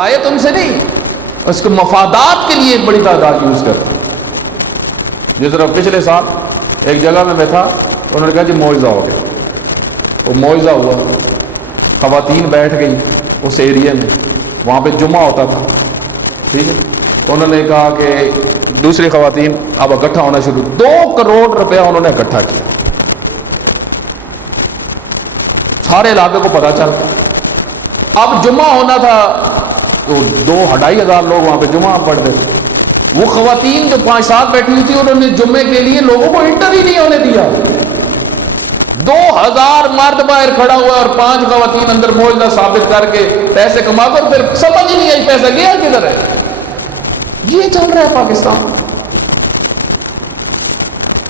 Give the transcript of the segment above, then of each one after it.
آیت ان سے نہیں، اس کو مفادات کے لیے ایک بڑی تعداد یوز کرتے. جس طرح پچھلے سال ایک جگہ میں تھا، انہوں نے کہا جی معاوضہ ہو گیا. وہ معاوضہ ہوا، خواتین بیٹھ گئی اس ایریے میں، وہاں پہ جمعہ ہوتا تھا، ٹھیک ہے. انہوں نے کہا کہ دوسری خواتین اب اکٹھا ہونا شروع، 2 کروڑ روپیہ انہوں نے اکٹھا کیا. سارے علاقے کو پتہ چل گیا. اب جمعہ ہونا تھا تو 2-2.5 ہزار لوگ وہاں پہ جمعہ پڑھتے تھے. وہ خواتین جو 5-7 بیٹھی ہوئی تھی، انہوں نے جمعے کے لیے لوگوں کو انٹر ہی نہیں ہونے دیا. 2000 مرد باہر کھڑا ہوا اور 5 خواتین اندر معجزہ ثابت کر کے پیسے کما کر پھر سمجھ ہی نہیں آئی پیسہ گیا کدھر ہے. یہ چل رہا ہے پاکستان.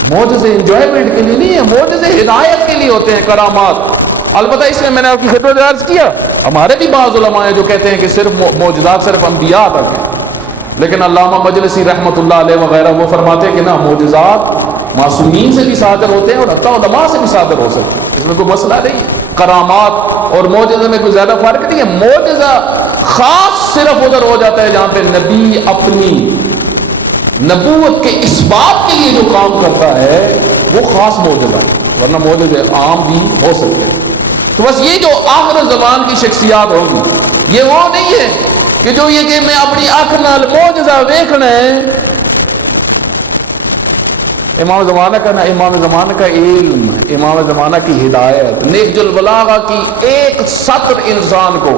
معجزے انجوائمنٹ کے لیے نہیں ہے، معجزے ہدایت کے لیے ہوتے ہیں، کرامات. البتہ اس میں نے آپ کی خدمت میں عرض کیا، ہمارے بھی بعض علماء ہیں جو کہتے ہیں کہ صرف معجزات صرف انبیاء تک ہیں، لیکن علامہ مجلسی رحمۃ اللہ علیہ وغیرہ وہ فرماتے ہیں کہ نہ، معجزات معصومین سے بھی صادر ہوتے ہیں اور حتیٰ علماء سے بھی صادر ہو سکتے ہیں، اس میں کوئی مسئلہ نہیں ہے. کرامات اور معجزے میں کوئی زیادہ فرق نہیں ہے. معجزہ خاص صرف ادھر ہو جاتا ہے جہاں پہ نبی اپنی نبوت کے اثبات کے لیے جو کام کرتا ہے وہ خاص معجزہ ہے، ورنہ معجزے عام بھی ہو سکتے ہیں. تو بس یہ جو آخر زمان کی شخصیات ہوگی، یہ وہ نہیں ہے کہ جو یہ کہ میں اپنی آنکھ نال معجزہ دیکھنا ہے. امام زمانہ کا نا، امام زمانہ کا علم، امام زمانہ کی ہدایت، نہج البلاغہ کی ایک سطر انسان کو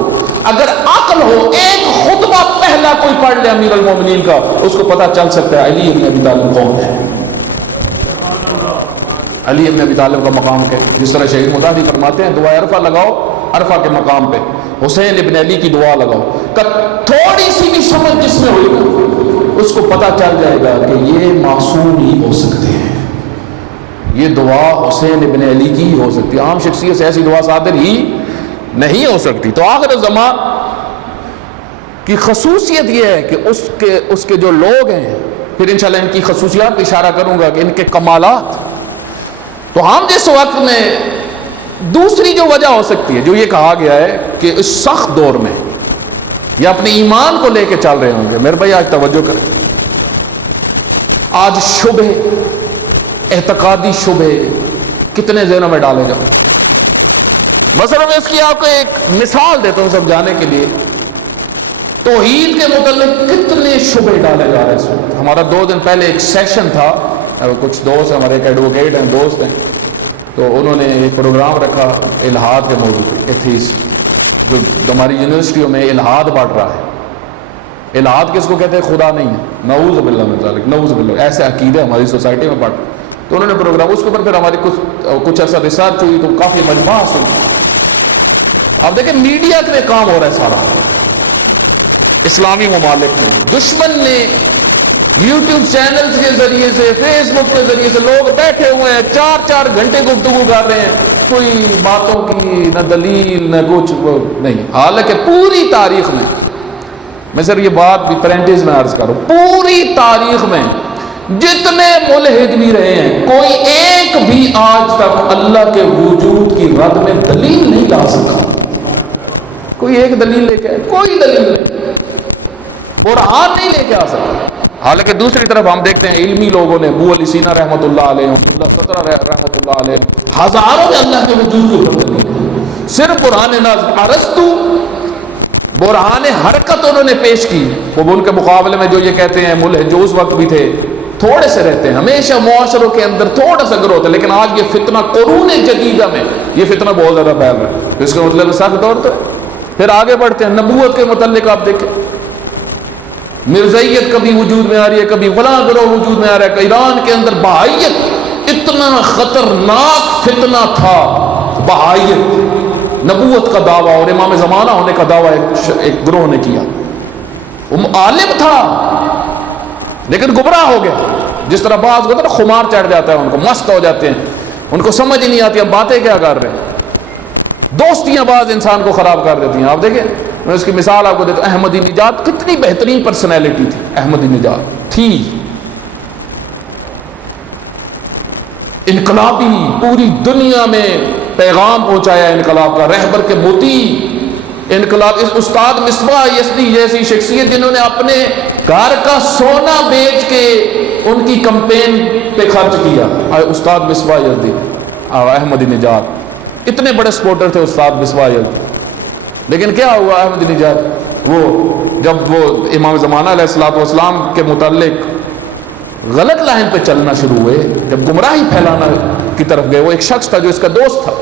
اگر عقل ہو، ایک خطبہ پہلا کوئی پڑھ لے امیر المومنین کا، اس کو پتہ چل سکتا ہے علی ابن ابی طالب کون ہے. علی ابن ابی طالب کا مقام کے جس طرح شہید متحدی فرماتے ہیں دعا عرفہ لگاؤ، عرفہ کے مقام پہ حسین ابن علی کی دعا لگاؤ، تھوڑی سی بھی سمجھ جس میں ہوئی نا اس کو پتہ چل جائے گا کہ یہ معصوم ہی ہو سکتے ہیں، یہ دعا حسین ابن علی کی ہی ہو سکتی ہے، عام شخصیت سے ایسی دعا صادر ہی نہیں ہو سکتی. تو آخر زمان کی خصوصیت یہ ہے کہ اس کے جو لوگ ہیں، پھر انشاءاللہ ان کی خصوصیات پہ اشارہ کروں گا کہ ان کے کمالات. تو ہم جس وقت میں دوسری جو وجہ ہو سکتی ہے، جو یہ کہا گیا ہے کہ اس سخت دور میں یہ اپنے ایمان کو لے کے چل رہے ہوں گے. میرے بھائی آج توجہ کریں، آج شبہ، اعتقادی شبہ کتنے ذہنوں میں ڈالے جاؤ. مثلا میں اس کی آپ کو ایک مثال دیتا ہوں سمجھانے کے لیے. توحید کے متعلق کتنے شبہ ڈالے جا رہے ہیں اس وقت. ہمارا 2 دن پہلے ایک سیشن تھا، کچھ دوست ہمارے ایک ایڈوکیٹ ہیں، دوست ہیں، تو انہوں نے ایک پروگرام رکھا الہاد کے موضوع پہ، ایتھیسٹ، جو ہماری یونیورسٹیوں میں الہاد بڑھ رہا ہے. الہاد کس کو کہتے ہیں؟ خدا نہیں ہے، نعوذ باللہ من ذالک، نعوذ باللہ، ایسے عقیدے ہماری سوسائٹی میں بڑھ. تو انہوں نے پروگرام اس کے اوپر پھر ہماری کچھ عرصہ ریسرچ ہوئی تو کافی مجموعہ حاصل. اب دیکھیں میڈیا میں کام ہو رہا ہے سارا اسلامی ممالک میں. دشمن نے یوٹیوب چینلز کے ذریعے سے، فیس بک کے ذریعے سے لوگ بیٹھے ہوئے ہیں 4-4 گھنٹے گفتگو کر رہے ہیں، کوئی باتوں کی نہ دلیل نہ کچھ نہیں. حالانکہ پوری تاریخ میں صرف یہ بات بھی پرینٹیز میں عرض کروں، پوری تاریخ میں جتنے ملحد بھی رہے ہیں، کوئی ایک بھی آج تک اللہ کے وجود کی رد میں دلیل نہیں لا سکا. کوئی ایک دلیل لے کے، کوئی دلیل نہیں، برہان نہیں لے کے آ سکتا. حالانکہ دوسری طرف ہم دیکھتے ہیں علمی لوگوں نے، ابو علی سینا رحمۃ اللہ علیہ، اللہ سترہ رحمۃ اللہ علیہ، ہزاروں نے اللہ کے وجود کے اوپر دلیل ہے. صرف برہان نظر ارسطو، برہان حرکت انہوں نے پیش کی. وہ ان کے مقابلے میں جو یہ کہتے ہیں ملحد جو اس وقت بھی تھے تھوڑے سے رہتے ہیں، ہمیشہ معاشروں کے اندر تھوڑا سا گروہ ہوتا ہے، لیکن آج یہ فتنہ قرون جدیدہ میں یہ فتنہ بہت زیادہ پھیل رہا ہے. اس کا مطلب سخت دور تو ہے. پھر آگے بڑھتے ہیں، نبوت کے متعلق آپ دیکھیں، مرزائیت کبھی وجود میں آ رہی ہے، کبھی فلاں گروہ وجود میں آ رہا ہے. ایران کے اندر بہائیت اتنا خطرناک فتنہ تھا، بہائیت، نبوت کا دعویٰ اور امام زمانہ ہونے کا دعویٰ ایک گروہ نے کیا. وہ عالم تھا لیکن گمراہ ہو گیا. جس طرح بعض کو خمار چڑھ جاتا ہے، ان کو مست ہو جاتے ہیں، ان کو سمجھ ہی نہیں آتی ہم باتیں کیا کر رہے ہیں. دوستیاں بعض انسان کو خراب کر دیتی ہیں. آپ دیکھیں، میں اس کی مثال آپ کو دیتا ہوں. احمدی نژاد کتنی بہترین پرسنالٹی تھی. احمدی نژاد تھی انقلابی، پوری دنیا میں پیغام پہنچایا انقلاب کا، رہبر کے موتی. انقلاب، اس استاد مصباح یزدی جیسی شخصیت جنہوں نے اپنے گھر کا سونا بیچ کے ان کی کمپین پہ خرچ کیا، استاد مصباح یزدی، احمدی نژاد، اتنے بڑے سپورٹر تھے استاد مصباح یزدی، لیکن کیا ہوا احمدی نژاد، وہ جب وہ امام زمانہ علیہ الصلوۃ والسلام کے متعلق غلط لائن پہ چلنا شروع ہوئے، جب گمراہی پھیلانا کی طرف گئے، وہ ایک شخص تھا جو اس کا دوست تھا،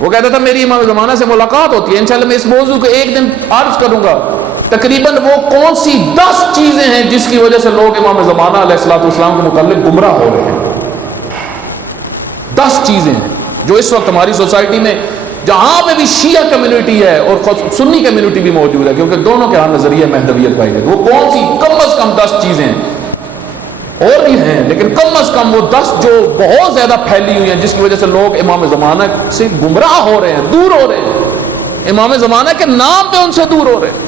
وہ کہتا تھا میری امام زمانہ سے ملاقات ہوتی ہے، انشاءاللہ میں اس موضوع کو ایک دن عرض کروں گا، تقریباً وہ کون سی 10 چیزیں ہیں جس کی وجہ سے لوگ امام زمانہ علیہ الصلوۃ والسلام کے متعلق گمراہ ہو رہے ہیں، 10 چیزیں ہیں جو اس وقت ہماری سوسائٹی میں جہاں پہ بھی شیعہ کمیونٹی ہے اور سنی کمیونٹی بھی موجود ہے، کیونکہ دونوں کے ہاں نظریہ مہدویت پائی جاتی ہے، وہ کون سی کم از کم 10 چیزیں ہیں، اور بھی ہیں لیکن کم از کم وہ 10 جو بہت زیادہ پھیلی ہوئی ہیں جس کی وجہ سے لوگ امام زمانہ سے گمراہ ہو رہے ہیں، دور ہو رہے ہیں، امام زمانہ کے نام پہ ان سے دور ہو رہے ہیں۔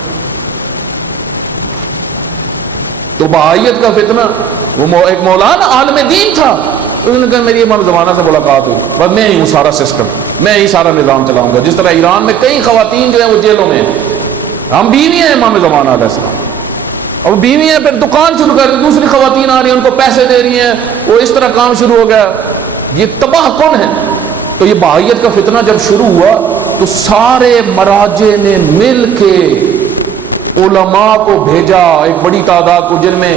تو بہائیت کا فتنہ، وہ ایک مولانا عالم دین تھا، انہوں نے کہا میری امام زمانہ سے ملاقات ہوئی، بس میں ہی ہوں سارا سسٹم، میں ہی سارا نظام چلاؤں گا، جس طرح ایران میں کئی خواتین جو ہیں وہ جیلوں میں ہیں، ہم بیوی ہیں امام زمانہ علیہ السلام، اور بیوی ہیں، پھر دکان شروع کر دی، دوسری خواتین آ رہی ہیں ان کو پیسے دے رہی ہیں، وہ اس طرح کام شروع ہو گیا، یہ تباہ کن ہے۔ تو یہ بہائیت کا فتنہ جب شروع ہوا تو سارے مراجع نے مل کے علماء کو بھیجا، ایک بڑی تعداد کو، جن میں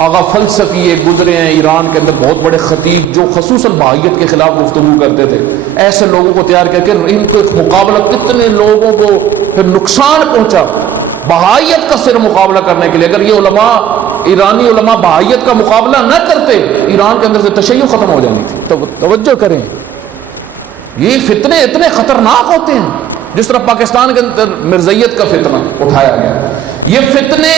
آغا فلسفی ایک گزرے ہیں ایران کے اندر، بہت بڑے خطیب جو خصوصاً بہائیت کے خلاف گفتگو کرتے تھے، ایسے لوگوں کو تیار کر کے ان کو مقابلہ، کتنے لوگوں کو پھر نقصان پہنچا بہائیت کا صرف مقابلہ کرنے کے لیے۔ اگر یہ علماء، ایرانی علماء بہائیت کا مقابلہ نہ کرتے، ایران کے اندر سے تشیع ختم ہو جانی تھی۔ توجہ کریں، یہ فتنے اتنے خطرناک ہوتے ہیں، جس طرح پاکستان کے اندر مرزائیت کا فتنہ اٹھایا گیا، یہ فتنے،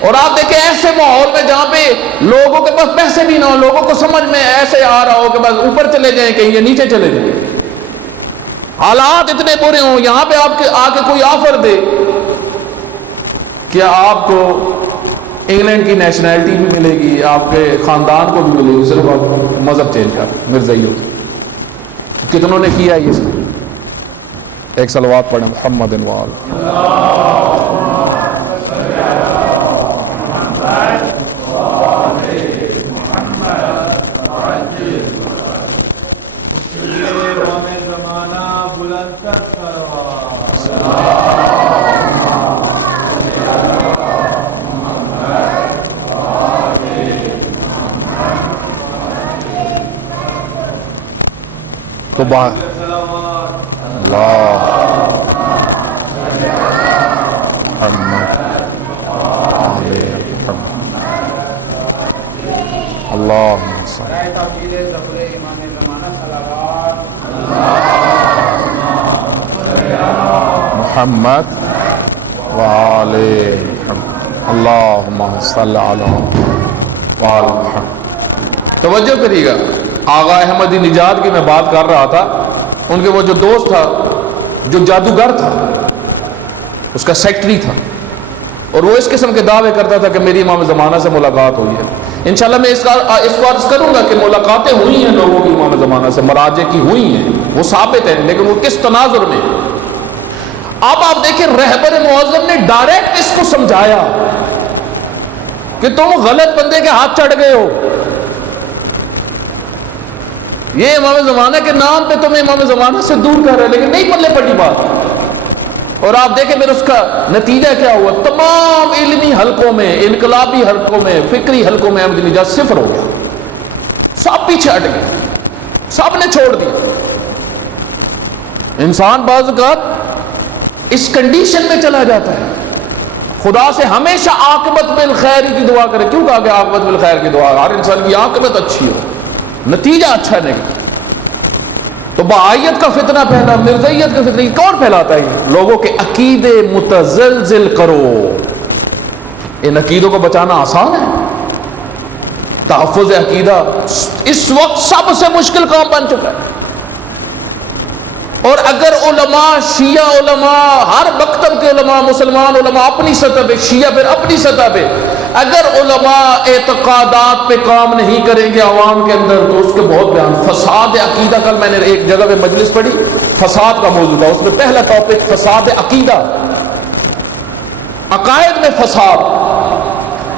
اور آپ دیکھیں ایسے ماحول میں جہاں پہ لوگوں کے پاس پیسے بھی نہ ہو، لوگوں کو سمجھ میں ایسے آ رہا ہو کہ بس اوپر چلے جائیں کہیں یا نیچے چلے جائیں، حالات اتنے برے ہوں، یہاں پہ آپ کے آ کے کوئی آفر دے کیا آپ کو انگلینڈ کی نیشنلٹی بھی ملے گی، آپ کے خاندان کو بھی ملے گی، صرف آپ مذہب چینج کر مرزائی ہو۔ کتنوں نے کیا ہے یہ؟ ایک صلوات پڑھیں محمد وآل۔ تو محمد وآل اللہم صلی علی وآل محمد۔ توجہ کریے گا، آغا احمدی نژاد کی میں بات کر رہا تھا، ان کے وہ جو دوست تھا جو جادوگر تھا، اس کا سیکٹری تھا، اور وہ اس قسم کے دعوے کرتا تھا کہ میری امام زمانہ سے ملاقات ہوئی ہے۔ انشاءاللہ میں اس کو عرض کروں گا کہ ملاقاتیں ہوئی ہیں لوگوں کی امام زمانہ سے، مراجع کی ہوئی ہیں، وہ ثابت ہیں، لیکن وہ کس تناظر میں۔ اب آپ دیکھیں رہبر معظم نے ڈائریکٹ اس کو سمجھایا کہ تم غلط بندے کے ہاتھ چڑھ گئے ہو، یہ امام زمانہ کے نام پہ تمہیں امام زمانہ سے دور کر رہا ہے، لیکن نہیں پلے پڑی بات۔ اور آپ دیکھیں پھر اس کا نتیجہ کیا ہوا، تمام علمی حلقوں میں، انقلابی حلقوں میں، فکری حلقوں میں احمدی نژاد صفر ہو گیا، سب پیچھے ہٹ گئے، سب نے چھوڑ دیا۔ انسان بعض اوقات اس کنڈیشن میں چلا جاتا ہے، خدا سے ہمیشہ عاقبت بالخیر کی دعا کرے۔ کیوں کہا کہ عاقبت بالخیر کی دعا؟ ہر انسان کی عاقبت اچھی ہو، نتیجہ اچھا نکلے۔ تو بہائیت کا فتنہ پھیلا، مرزائیت کا فتنہ، کون پھیلاتا ہے؟ لوگوں کے عقیدے متزلزل کرو۔ ان عقیدوں کو بچانا آسان ہے؟ تحفظ عقیدہ اس وقت سب سے مشکل کام بن چکا ہے، اور اگر علماء، شیعہ علماء، ہر مکتب کے علماء، مسلمان علماء اپنی سطح پہ، شیعہ پھر اپنی سطح پہ اگر علماء اعتقادات پہ کام نہیں کریں گے عوام کے اندر تو اس کے بہت بیان. فساد عقیدہ، کل میں نے ایک جگہ پہ مجلس پڑھی، فساد کا موضوع تھا، اس میں پہلا ٹاپک فساد عقیدہ، عقائد میں فساد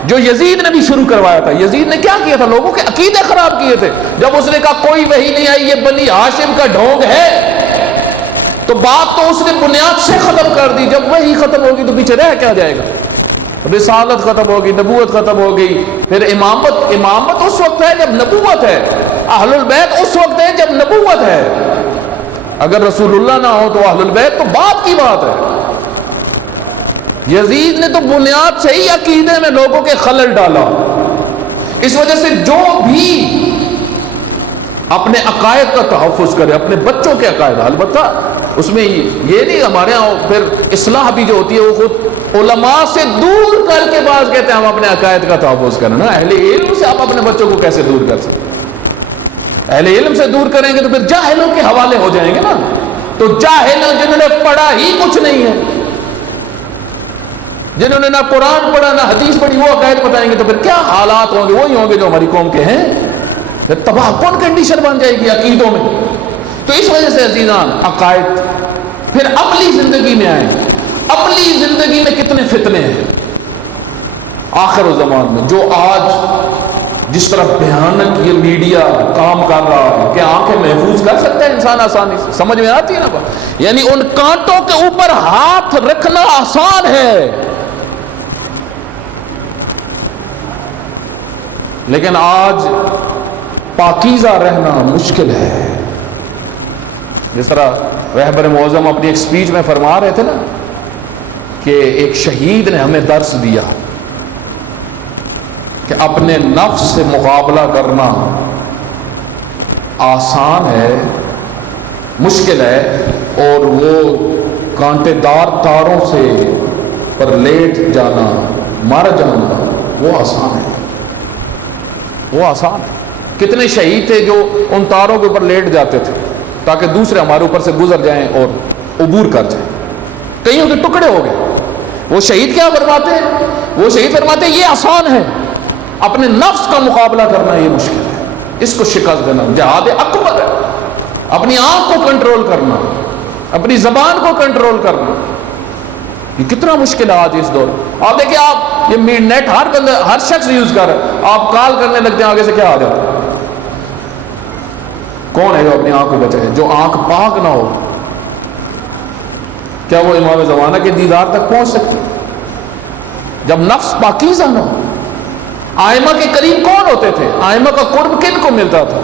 جو یزید نے بھی شروع کروایا تھا. یزید نے کیا کیا تھا؟ لوگوں کے عقیدے خراب کیے تھے. جب اس نے کہا کوئی وحی نہیں آئی، یہ بنی ہاشم کا ڈھونگ ہے، تو بات تو اس نے بنیاد سے ختم کر دی. جب وحی ختم ہوگی تو پیچھے رہ کیا جائے گا؟ رسالت ختم ہوگی، نبوت ختم ہوگی، پھر امامت اس وقت ہے جب نبوت ہے، اہل البیت اس وقت ہے جب نبوت ہے. اگر رسول اللہ نہ ہو تو اہل البیت تو بعد کی بات ہے. یزید نے تو بنیاد سے ہی عقیدے میں لوگوں کے خلل ڈالا. اس وجہ سے جو بھی اپنے عقائد کا تحفظ کرے، اپنے بچوں کے عقائد، البتہ اس میں یہ نہیں، ہمارے ہاں پھر اصلاح بھی جو ہوتی ہے وہ خود علماء سے دور کر کے بعض کہتے ہیں ہم اپنے عقائد کا تحفظ کریں. نا اہل علم سے آپ اپنے بچوں کو کیسے دور کر سکتے؟ اہل علم سے دور کریں گے تو پھر جاہلوں کے حوالے ہو جائیں گے نا. تو جاہل جنہوں نے پڑھا ہی کچھ نہیں ہے، جنہوں نے نہ قرآن پڑھا نہ حدیث پڑھی، وہ عقائد بتائیں گے تو پھر کیا حالات ہوں گے؟ وہی ہوں گے جو ہماری قوم کے ہیں. پھر تباہ کن کنڈیشن بن جائے گی عقیدوں میں. تو اس وجہ سے عزیزان عقائد. پھر عملی زندگی میں آئیں. عملی زندگی میں کتنے فتنے ہیں آخر الزمان میں، جو آج جس طرح بھیانک یہ میڈیا کام کر رہا ہے کہ آنکھیں محفوظ کر سکتا ہے انسان آسانی سے. سمجھ میں آتی ہے نا بات؟ یعنی ان کانٹوں کے اوپر ہاتھ رکھنا آسان ہے، لیکن آج پاکیزہ رہنا مشکل ہے. جس طرح رہبر معظم اپنی ایک سپیچ میں فرما رہے تھے نا کہ ایک شہید نے ہمیں درس دیا کہ اپنے نفس سے مقابلہ کرنا آسان ہے، مشکل ہے، اور وہ کانٹے دار تاروں سے پر لیٹ جانا، مر جانا، وہ آسان ہے. وہ آسان ہے. کتنے شہید تھے جو ان تاروں کے اوپر لیٹ جاتے تھے تاکہ دوسرے ہمارے اوپر سے گزر جائیں اور عبور کر جائیں. کئیوں کے ٹکڑے ہو گئے. وہ شہید کیا فرماتے ہیں؟ وہ شہید فرماتے ہیں یہ آسان ہے، اپنے نفس کا مقابلہ کرنا یہ مشکل ہے، اس کو شکست دینا جہاد اکبر ہے. اپنی آنکھ کو کنٹرول کرنا، اپنی زبان کو کنٹرول کرنا، یہ کتنا مشکل ہے آج اس دور. آپ دیکھیں، آپ یہ نیٹ ہر بندہ، ہر شخص یوز کر رہا ہے. آپ کال کرنے لگتے ہیں، آگے سے کیا آ جاتا ہے؟ کون ہے جو اپنی آنکھ کو بچائے؟ جو آنکھ پاک نہ ہو، کیا وہ امام زمانہ کے دیدار تک پہنچ سکتی؟ جب نفس پاکیزہ نہ ہو. آئمہ کے قریب کون ہوتے تھے؟ آئمہ کا قرب کن کو ملتا تھا؟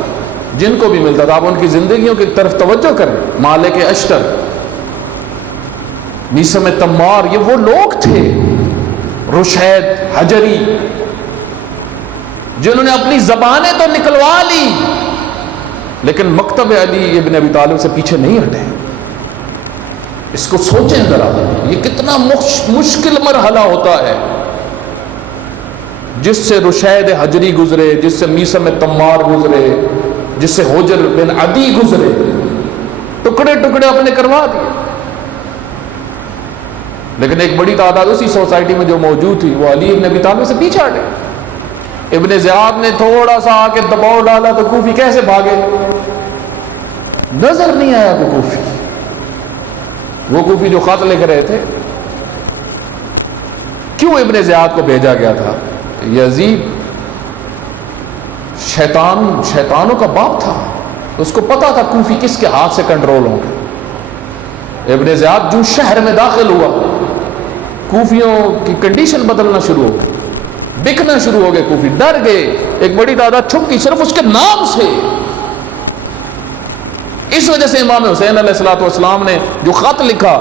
جن کو بھی ملتا تھا. آپ ان کی زندگیوں کی طرف توجہ کریں. مالک اشتر، میثم تمار، یہ وہ لوگ تھے، رشید، حجری، جنہوں نے اپنی زبانیں تو نکلوا لی لیکن مکتب علی ابن ابی طالب سے پیچھے نہیں ہٹے. اس کو سوچیں ذرا، یہ کتنا مشکل مرحلہ ہوتا ہے جس سے رشید حجری گزرے، جس سے میثم تمار گزرے، جس سے حجر بن عدی گزرے، ٹکڑے ٹکڑے اپنے کروا دیے. لیکن ایک بڑی تعداد اسی سوسائٹی میں جو موجود تھی وہ علی ابن ابی طالب سے پیچھے ہٹے. ابن زیاد نے تھوڑا سا آ کے دباؤ ڈالا تو کوفی کیسے بھاگے؟ نظر نہیں آیا کہ کوفی، وہ کوفی جو خط لکھ رہے تھے. کیوں ابن زیاد کو بھیجا گیا تھا؟ یزید شیطانوں کا باپ تھا، اس کو پتا تھا کوفی کس کے ہاتھ سے کنٹرول ہوں گے. ابن زیاد جو شہر میں داخل ہوا، کوفیوں کی کنڈیشن بدلنا شروع ہو گئی، بکنا شروع ہو گئے. کوفی ڈر گئے، ایک بڑی تعداد چھپ گئی صرف اس کے نام سے. اس وجہ سے امام حسین علیہ الصلوۃ والسلام نے جو خط لکھا،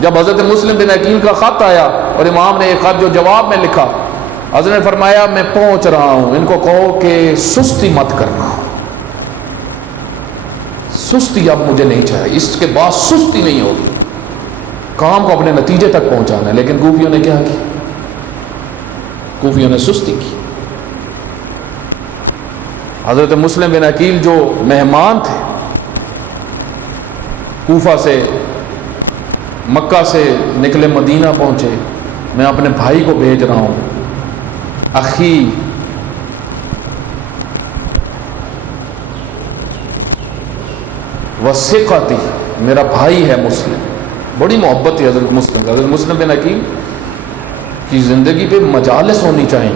جب حضرت مسلم بن عقیل کا خط آیا اور امام نے ایک خط جو جواب میں لکھا، حضرت نے فرمایا میں پہنچ رہا ہوں، ان کو کہو کہ سستی مت کرنا. سستی اب مجھے نہیں چاہیے، اس کے بعد سستی نہیں ہوگی، کام کو اپنے نتیجے تک پہنچانا ہے. لیکن کوفیوں نے کیا کی؟ کوفیوں نے سستی کی. حضرت مسلم بن عقیل جو مہمان تھے، کوفہ سے، مکہ سے نکلے، مدینہ پہنچے، میں اپنے بھائی کو بھیج رہا ہوں. اخی وثقتی، میرا بھائی ہے مسلم. بڑی محبت ہے حضرت مسلم. حضرت مسلم بن عقیل کی زندگی پہ مجالس ہونی چاہیے،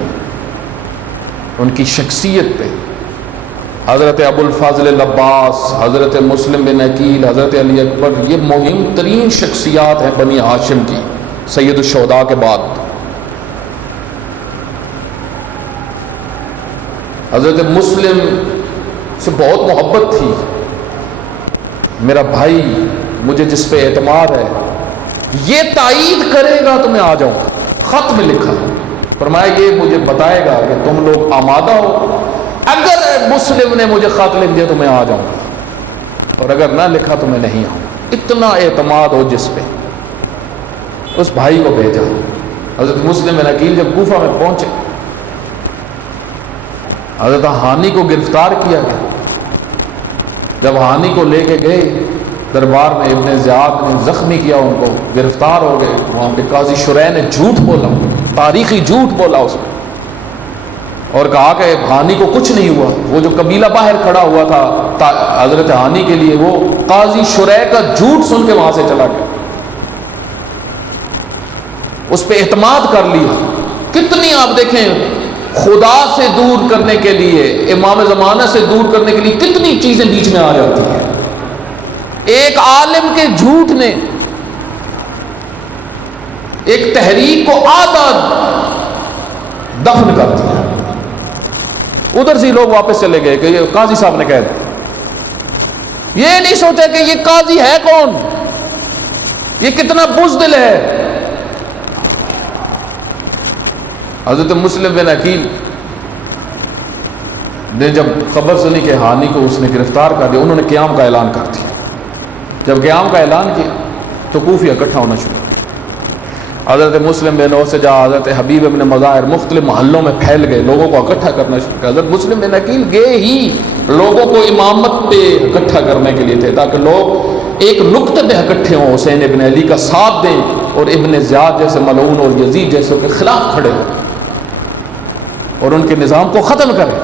ان کی شخصیت پہ. حضرت ابو الفضل العباس، حضرت مسلم بن عقیل، حضرت علی اکبر، یہ مہم ترین شخصیات ہیں بنی ہاشم کی سید الشہداء کے بعد. حضرت مسلم سے بہت محبت تھی. میرا بھائی، مجھے جس پہ اعتماد ہے، یہ تائید کرے گا تو میں آ جاؤں گا. خط میں لکھا، فرمایا یہ مجھے بتائے گا کہ تم لوگ آمادہ ہو. اگر مسلم نے مجھے خط لکھ دیا تو میں آ جاؤں گا، اور اگر نہ لکھا تو میں نہیں آؤں. اتنا اعتماد ہو جس پہ. اس بھائی کو بھیجا. حضرت مسلم بن عقیل جب کوفہ میں پہنچے، حضرت ہانی کو گرفتار کیا گیا. جب ہانی کو لے کے گئے دربار میں، ابن زیاد نے زخمی کیا ان کو، گرفتار ہو گئے. وہاں پہ قاضی شریح نے جھوٹ بولا، تاریخی جھوٹ بولا اس نے، اور کہا کہ ہانی کو کچھ نہیں ہوا. وہ جو قبیلہ باہر کھڑا ہوا تھا حضرت ہانی کے لیے، وہ قاضی شریح کا جھوٹ سن کے وہاں سے چلا گیا. اس پہ اعتماد کر لیا. کتنی آپ دیکھیں خدا سے دور کرنے کے لیے، امام زمانہ سے دور کرنے کے لیے کتنی چیزیں بیچ میں آ جاتی ہیں. ایک عالم کے جھوٹ نے ایک تحریک کو آدھا دفن کر دیا. ادھر سے لوگ واپس چلے گئے کہ یہ قاضی صاحب نے کہہ دیا. یہ نہیں سوچا کہ یہ قاضی ہے کون، یہ کتنا بزدل ہے. حضرت مسلم بن عقیل نے جب خبر سنی کہ ہانی کو اس نے گرفتار کر دیا، انہوں نے قیام کا اعلان کر دیا. جب قیام کا اعلان کیا تو کوفہ اکٹھا ہونا شروع. حضرت مسلم بن اوسجا، حضرت حبیب ابن مظاہر مختلف محلوں میں پھیل گئے، لوگوں کو اکٹھا کرنا شروع کیا. حضرت مسلم بن عقیل گئے ہی لوگوں کو امامت پہ اکٹھا کرنے کے لیے تھے، تاکہ لوگ ایک نقطے پہ اکٹھے ہوں، حسین ابن علی کا ساتھ دیں اور ابن زیاد جیسے ملعون اور یزید جیسے کے خلاف کھڑے ہوں اور ان کے نظام کو ختم کریں.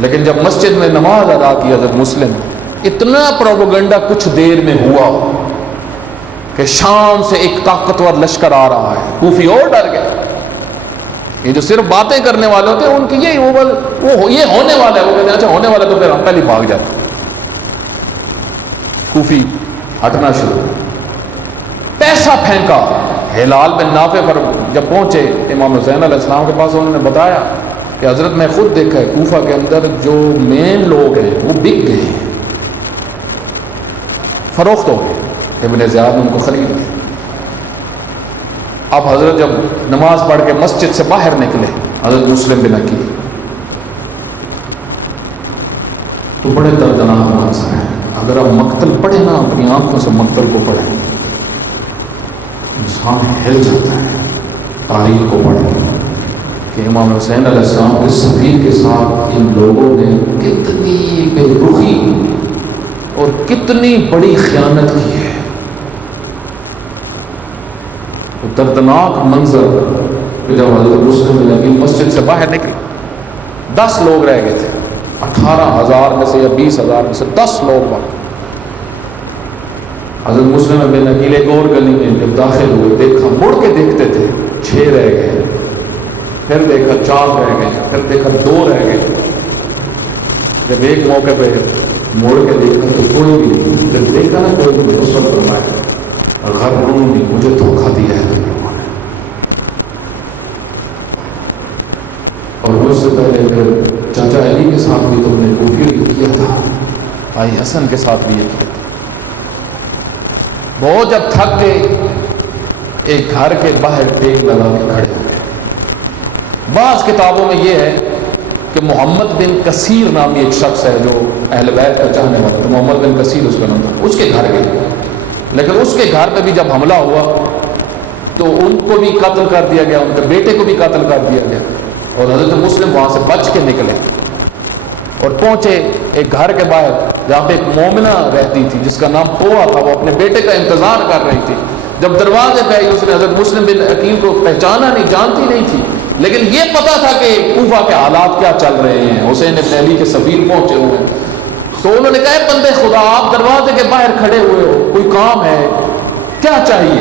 لیکن جب مسجد میں نماز ادا کی حضرت مسلم، اتنا پروپیگنڈا کچھ دیر میں ہوا کہ شام سے ایک طاقتور لشکر آ رہا ہے. کوفی اور ڈر گئے. یہ جو صرف باتیں کرنے والے ہوتے ہیں ان کی یہ ہونے والا ہے، وہ کہتے ہیں اچھا ہونے والا تو پھر ہم پہلے بھاگ جاتے. کوفی ہٹنا شروع، پیسہ پھینکا. ہلال بن نافع پر جب پہنچے امام حسین علیہ السلام کے پاس، انہوں نے بتایا کہ حضرت میں خود دیکھا ہے کوفہ کے اندر جو مین لوگ ہیں وہ بک گئے ہیں، فروخت ہو گئے. ابن زیاد نے ان کو خرید لیا. اب حضرت جب نماز پڑھ کے مسجد سے باہر نکلے حضرت مسلم بن عقیل، تو بڑے دردناک منظر ہے. اگر آپ مقتل پڑھیں نا، اپنی آنکھوں سے مقتل کو پڑھیں، انسان ہل جاتا ہے. تاریخ کو پڑھ کے کہ امام حسین علیہ السلام کے سفیر کے ساتھ ان لوگوں نے کتنی بے رخی اور کتنی بڑی خیانت کی ہے. دردناک منظر. جب حضرت مسلم بن عقیل مسجد سے باہر نکلے، 10 لوگ رہ گئے تھے. 18,000 میں سے یا 20,000 میں سے 10 لوگ باقی. حضرت مسلم بن عقیل ایک اور گلی میں جب داخل ہوئے، دیکھا، مڑ کے دیکھتے تھے 6 رہ گئے، پھر دیکھا 4 رہ گئے، پھر دیکھا 2 رہ گئے. جب ایک موقع پہ موڑ کے دیکھا تو کوئی بھی نہیں. جب دیکھا نا کوئی بھی، اس وقت فرمایا غرونی، مجھے دھوکہ دیا ہے تم لوگوں نے. اور مجھ سے پہلے پھر چاچا علی کے ساتھ بھی تم نے کوفی کیا تھا، بھائی حسن کے ساتھ بھی یہ کیا تھا. بہت جب تھک گئے، ایک گھر کے باہر ٹیک لگا کے کھڑے ہو گئے. بعض کتابوں میں یہ ہے کہ محمد بن کثیر نامی ایک شخص ہے جو اہل بیت کا چاہنے والا تھا. محمد بن کثیر اس کا نام تھا. اس کے گھر گئے، لیکن اس کے گھر پہ بھی جب حملہ ہوا تو ان کو بھی قتل کر دیا گیا، ان کے بیٹے کو بھی قتل کر دیا گیا. اور حضرت مسلم وہاں سے بچ کے نکلے اور پہنچے ایک گھر کے باہر جہاں پہ ایک مومنہ رہتی تھی جس کا نام طوع تھا. وہ اپنے بیٹے کا انتظار کر رہی تھی. جب دروازے پہ آئی اس نے حضرت مسلم بن عقیل کو پہچانا نہیں، جانتی نہیں تھی، لیکن یہ پتا تھا کہ کوفہ کے حالات کیا چل رہے ہیں، حسین ابن علی کے سفیر پہنچے ہوئے ہیں۔ تو انہوں نے کہا اے بندے خدا، آپ دروازے کے باہر کھڑے ہوئے ہو، کوئی کام ہے، کیا چاہیے؟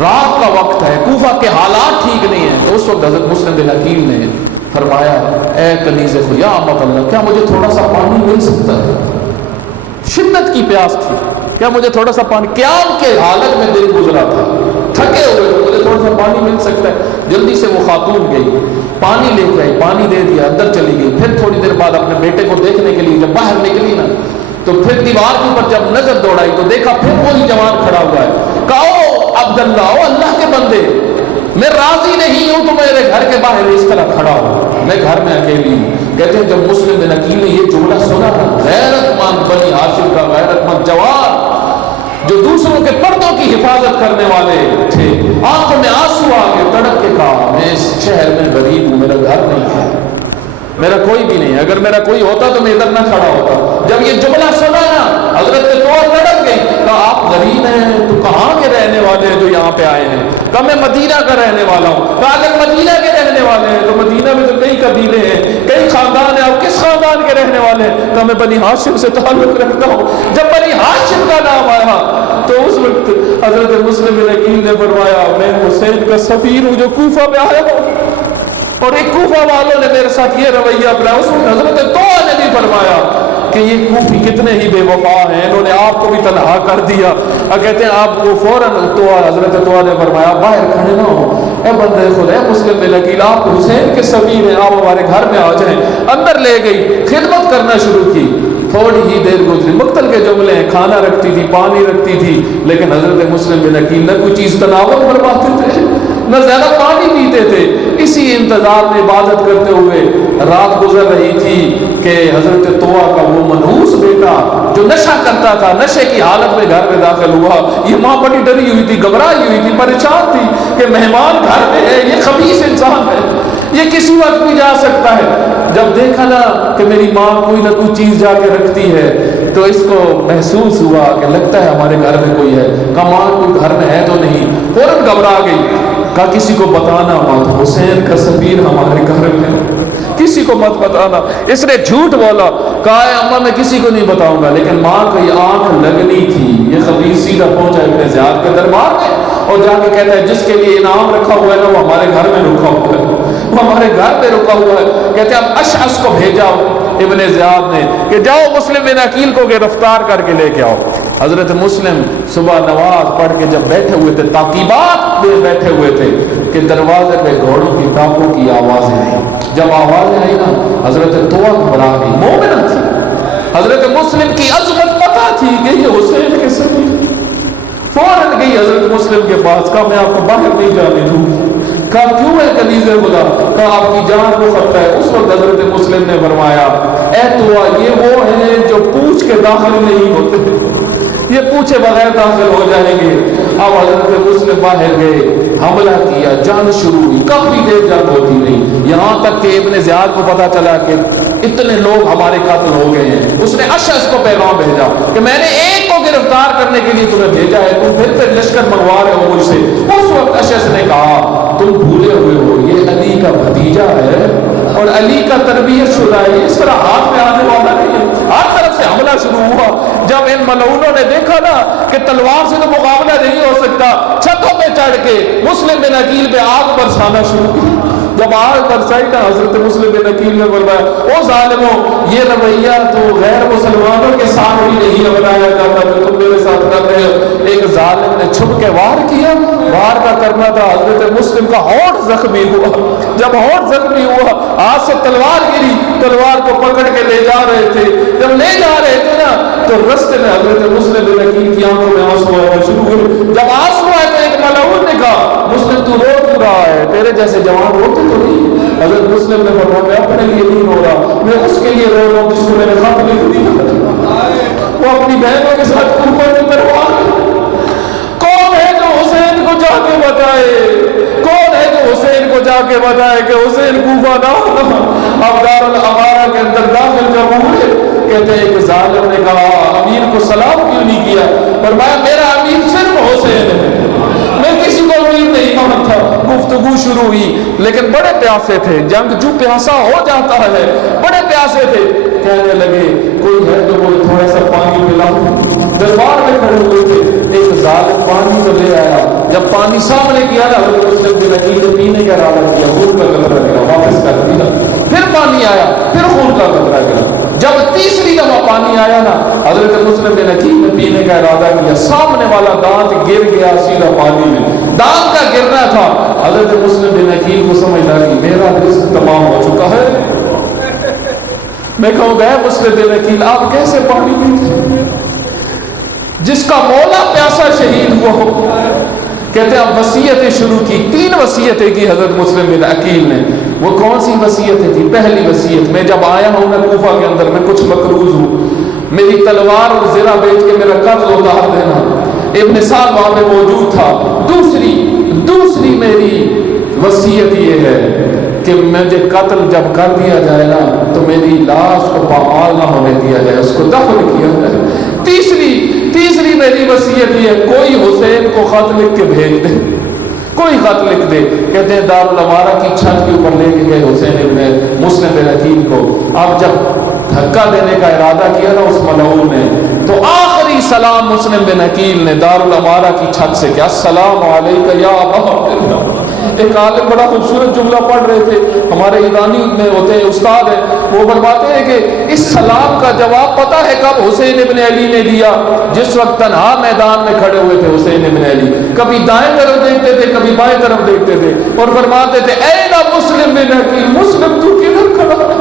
رات کا وقت ہے، کوفہ کے حالات ٹھیک نہیں ہیں۔ تو اس وقت حضرت مسلم بن عقیل نے فرمایا اے کنیز خدا امت اللہ، کیا مجھے تھوڑا سا پانی مل سکتا ہے؟ شدت کی پیاس تھی، کیا مجھے تھوڑا سا پانی؟ قیام کے حالت میں دل گزرا تھا، تھکے ہوئے تھے، مجھے تھوڑا سا پانی مل سکتا ہے؟ جلدی سے وہ خاتون گئی، پانی لے کے آئی، پانی دے دیا، اندر چلی گئی۔ پھر تھوڑی دیر بعد اپنے بیٹے کو دیکھنے کے لیے جب باہر نکلی نا، تو پھر دیوار کے اوپر جب نظر دوڑائی تو دیکھا پھر وہی جوان کھڑا ہوا ہے۔ کہا او عبداللہ، او اللہ کے بندے، میں راضی نہیں ہوں تو میرے گھر کے باہر اس طرح کھڑا ہوں، میں گھر میں اکیلی ہوں۔ کہتے ہیں جب مسلم بن عقیل نے یہ جملہ سنا نا، غیرت مند بنی ہاشم کا غیرت مند جوان جو دوسروں کے پردوں کی حفاظت کرنے والے تھے، آنکھوں میں آنسو آ کے تڑپ کے کہا میں اس شہر میں غریب ہوں، میرا گھر نہیں ہے، میرا کوئی بھی نہیں ہے، اگر میرا کوئی ہوتا تو میں ادھر نہ کھڑا ہوتا۔ جب یہ جملہ سنا نا، حضرت طور لڑک گئی، کہا آپ غریب ہیں تو کہاں کے رہنے والے ہیں جو یہاں پہ آئے ہیں؟ کہا میں مدینہ کا رہنے والا ہوں۔ کہا اگر مدینہ کے رہنے والے ہیں تو مدینہ میں تو کئی قبیلے ہیں، کئی خاندان ہیں، آپ کس خاندان کے رہنے والے ہیں؟ کہا میں بنی ہاشم سے تعلق رکھتا ہوں۔ جب بنی ہاشم کا نام آیا تو اس وقت حضرت مسلم بن عقیل نے فرمایا میں حسین کا سفیر ہوں جو کوفہ میں آیا ہوں، اور ایک کوفہ والوں نے میرے ساتھ یہ رویہ اپنایا۔ اس وقت حضرت طوع نے بھی فرمایا کہ یہ کوفی کتنے ہی بے وفا ہیں، انہوں نے آپ کو بھی تنہا کر دیا۔ اور کہتے ہیں آپ کو فوراً حضرت طوع نے فرمایا باہر کھڑے نہ ہو، اے بندے خدا مسلم بن عقیل، آپ حسین کے سفیر ہیں، آپ ہمارے گھر میں آ جائیں۔ اندر لے گئی، خدمت کرنا شروع کی۔ تھوڑی ہی دیر گزری، مقتل کے جملے ہیں، کھانا رکھتی تھی، پانی رکھتی تھی، لیکن حضرت مسلم بن عقیل نہ کوئی چیز تناول فرماتے تھے نہ زیادہ پانی پیتے تھے۔ اسی انتظار میں عبادت کرتے ہوئے رات گزر رہی تھی کہ حضرت طوع کا وہ منحوس بیٹا جو نشہ کرتا تھا، نشے کی حالت میں گھر میں داخل ہوا۔ یہ ماں بڑی ڈری ہوئی تھی، گھبرائی ہوئی تھی، پریشان تھی کہ مہمان گھر میں ہے، یہ خبیث انسان ہے، یہ کسی وقت بھی جا سکتا ہے۔ جب دیکھا نا کہ میری ماں کوئی نہ کوئی چیز جا کے رکھتی ہے تو اس کو محسوس ہوا کہ لگتا ہے ہمارے گھر میں کوئی ہے۔ کہا ماں کوئی گھر میں ہے تو نہیں، فوراً گھبرا گئی۔ کہا کسی کو بتانا مت، حسین کا سفیر ہمارے گھر میں، کسی کو مت بتانا۔ اس نے جھوٹ بولا، کہا اے اماں میں کسی کو نہیں بتاؤں گا، لیکن ماں کو یہ آنکھ لگنی تھی۔ یہ خبیث سیدھا پہنچا ابن زیاد کے دربار میں اور جا کے کہتا ہے جس کے لیے انعام رکھا ہوا ہے نا وہ ہمارے گھر میں رکا ہوا ہے، وہ ہمارے گھر میں رکا ہوا ہے۔ کہتے ہیں اب اشعث کو بھیجا ابن زیاد نے کہ جاؤ مسلم بن عقیل کو گرفتار کر کے لے کے آؤ۔ حضرت مسلم صبح نماز پڑھ کے جب بیٹھے ہوئے تھے، تعقیبات میں بیٹھے ہوئے تھے کہ دروازے پہ گھوڑوں کی ٹاپوں کی آوازیں آئی۔ جب آوازیں آئی نا حضرت طوع گھبرا گئی، مومنہ تھی، حضرت مسلم کی عظمت پتہ تھی کہ یہ حسین کے سفیر۔ فوراً گئی حضرت مسلم کے پاس، کہا میں آپ کو باہر نہیں جانے دوں گی۔ کہا کیوں ہے کنیز خدا؟ کہا آپ کی جان کو خطرہ ہے۔ اس وقت حضرت مسلم نے فرمایا اے طوع یہ وہ ہیں جو پوچھ کے داخل نہیں ہوتے، یہ پوچھے بغیر داخل ہو جائیں گے۔ اب حضرت مسلم باہر گئے، حملہ کیا، جنگ شروع ہوئی، کافی دیر جنگ ہوتی نہیں، یہاں تک کہ ابن زیاد کو پتا چلا کہ اتنے لوگ ہمارے قتل ہو گئے ہیں۔ اس نے اشعث کو پیغام بھیجا کہ میں نے ایک کو گرفتار کرنے کے لیے تمہیں بھیجا ہے، تم پھر لشکر منگوا رہے ہو مجھ سے۔ اس وقت اشعث نے کہا تم بھولے ہوئے ہو یہ علی کا بھتیجا ہے اور علی کا تربیت شدہ ہے، اس طرح ہاتھ میں آنے والا نہیں ہے۔ ہر طرف سے حملہ شروع ہوا۔ جب ان ملعونوں نے دیکھا نا کہ تلوار سے تو مقابلہ نہیں ہو سکتا، چھتوں پہ چڑھ کے مسلم بن عقیل پہ آگ برسانا شروع کی۔ جب آگ برسائی نا حضرت مسلم بن عقیل نے فرمایا او ظالموں یہ رویہ تو غیر مسلمانوں کے ساتھ بھی نہیں اپنایا جاتا جو تم میرے ساتھ کر رہے ہو۔ ایک ظالم نے چھپ کے وار کیا، وار کا کرنا تھا، حضرت مسلم کا ہونٹ زخمی ہوا۔ جب ہونٹ زخمی ہوا ہاتھ سے تلوار گری، تلوار کو پکڑ کے لے جا رہے تھے۔ جب لے جا رہے تھے نا تو رستے میں حضرت مسلم بن عقیل کی آنکھوں میں آنسو آنا شروع ہوئے۔ جب آنسو آئے تو ایک ملعون نے کہا مسلم تو رو کیوں رہا ہے، تیرے جیسے جوان روتے تو نہیں۔ حضرت مسلم نے فرمایا میں اپنے لیے نہیں رو رہا، میں اس کے لیے رو رہا ہوں جس کو میں نے خط لکھ دیا، وہ اپنی بہنوں کے ساتھ کوفہ میں تلوار۔ کون ہے جو حسین کو جا کے بتائے، کون ہے جو حسین کو جا کے بتائے کہ حسین کوفہ نہ ہونا۔ اب دار الامارہ کے اندر داخل جب ہوئے کہتے ہیں کہ ظالم نے کہا امیر کو سلام کیوں نہیں کیا؟ فرمایا میرا امیر صرف حسین ہے۔ میں کسی کو امید نہیں مانتا۔ گفتگو شروع ہوئی، لیکن بڑے پیاسے تھے، جنگ جو پیاسا ہو جاتا ہے، بڑے پیاسے تھے۔ کہنے لگے کوئی ہے تو وہ تھوڑا سا پانی پلاؤ۔ دربار میں کھڑے ہوئے تھے، ایک ظالم پانی تو لے آیا، جب پانی سامنے کیا نا حضرت مسلم بن عقیل نے پینے کا ارادہ کیا، خون کا قطرہ گرا، واپس کر دیا۔ پھر پانی آیا، پھر خون کا قطرہ گرا۔ جب تیسری دفعہ پانی آیا نا حضرت مسلم بن عقیل نے پینے کا ارادہ کیا، سامنے والا دانت گر گیا سیدھا پانی میں، دانت کا گرنا تھا۔ حضرت مسلم بن عقیل کو سمجھ لگا کہ میرا رزق تمام ہو چکا ہے۔ میں کہوں گا مسلم بن عقیل آپ کیسے پانی پیتے ہیں؟ جس کا مولا پیاسا شہید ہوا ہو۔ کہتے ہیں اب وصیتیں شروع کی، 3 وصیتیں کی حضرت مسلم بن عقیل نے۔ وہ کون سی وصیتیں تھی؟ پہلی وصیت، میں جب آیا ہوں نا کوفہ کے اندر، میں کچھ مقروض ہوں، میری تلوار اور زرہ بیچ کے میرا قرض اتار دینا۔ ابن سعد وہاں پہ موجود تھا۔ دوسری میری وصیت یہ ہے کہ مجھے قتل جب کر دیا جائے نا تو میری لاش کو پامال نہ ہونے دیا جائے، اس کو دفن کیا جائے۔ تیسری میری وصیت یہ ہے کوئی حسین کو خط لکھ کے بھیج دے، کوئی خط لکھ دے۔ کہتے ہیں دارالامارہ کی چھت کے اوپر لے کے گئے حسین ابن مسلم بن عقیل کو۔ اب جب دھکا دینے کا ارادہ کیا نا اس ملعون نے، تو آخری سلام مسلم بن عقیل نے دارالامارہ کی چھت سے کیا، السلام علیکم یا ابا عبداللہ۔ ایک عالم بڑا خوبصورت جملہ پڑھ رہے تھے، ہمارے ایرانی میں ہوتے ہیں استاد ہیں، وہ فرماتے ہیں کہ اس سلام کا جواب پتہ ہے کب حسین ابن علی نے دیا؟ جس وقت تنہا میدان میں کھڑے ہوئے تھے حسین ابن علی، کبھی دائیں طرف دیکھتے تھے کبھی بائیں طرف دیکھتے تھے، اور فرماتے تھے اے نا مسلم بن عقیل، مسلم تو کدھر کھڑا ہے؟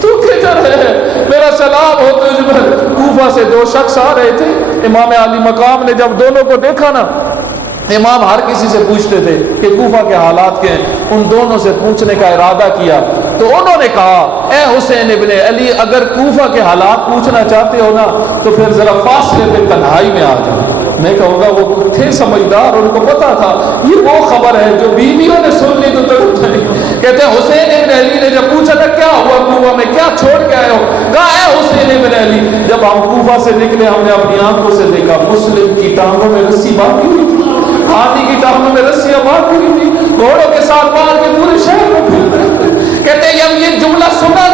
تو کدھر ہے؟ میرا سلام ہو تجھ پر۔ کوفہ سے 2 شخص آ رہے تھے، امام علی مقام نے جب دونوں کو دیکھا نا، امام ہر کسی سے پوچھتے تھے کہ کوفہ کے حالات کے ہیں، ان دونوں سے پوچھنے کا ارادہ کیا تو انہوں نے کہا اے حسین ابن علی، اگر کوفہ کے حالات پوچھنا چاہتے ہو نا تو پھر ذرا فاصلے پہ تنہائی میں آ جاؤ۔ میں کہوں گا وہ تھے سمجھدار، ان کو پتا تھا یہ وہ خبر ہے جو بیویوں نے سن لی تو تڑپ جائے۔ کہتے ہیں حسین ابن علی نے جب پوچھا تھا کیا ہوا کوفہ میں، کیا چھوڑ کے آئے ہو؟ کہا اے حسین ابن علی، جب ہم کوفہ سے نکلے ہم نے اپنی آنکھوں سے دیکھا مسلم کی ٹانگوں میں رسی باندھی ہوئی تھی، ہاتھی کی ٹانگوں میں رسیاں باندھی ہوئی تھی، گھوڑوں کے ساتھ باندھ کے پورے شہر میں پھر رہے تھے۔ کہتے ہیں جب یہ جملہ سنا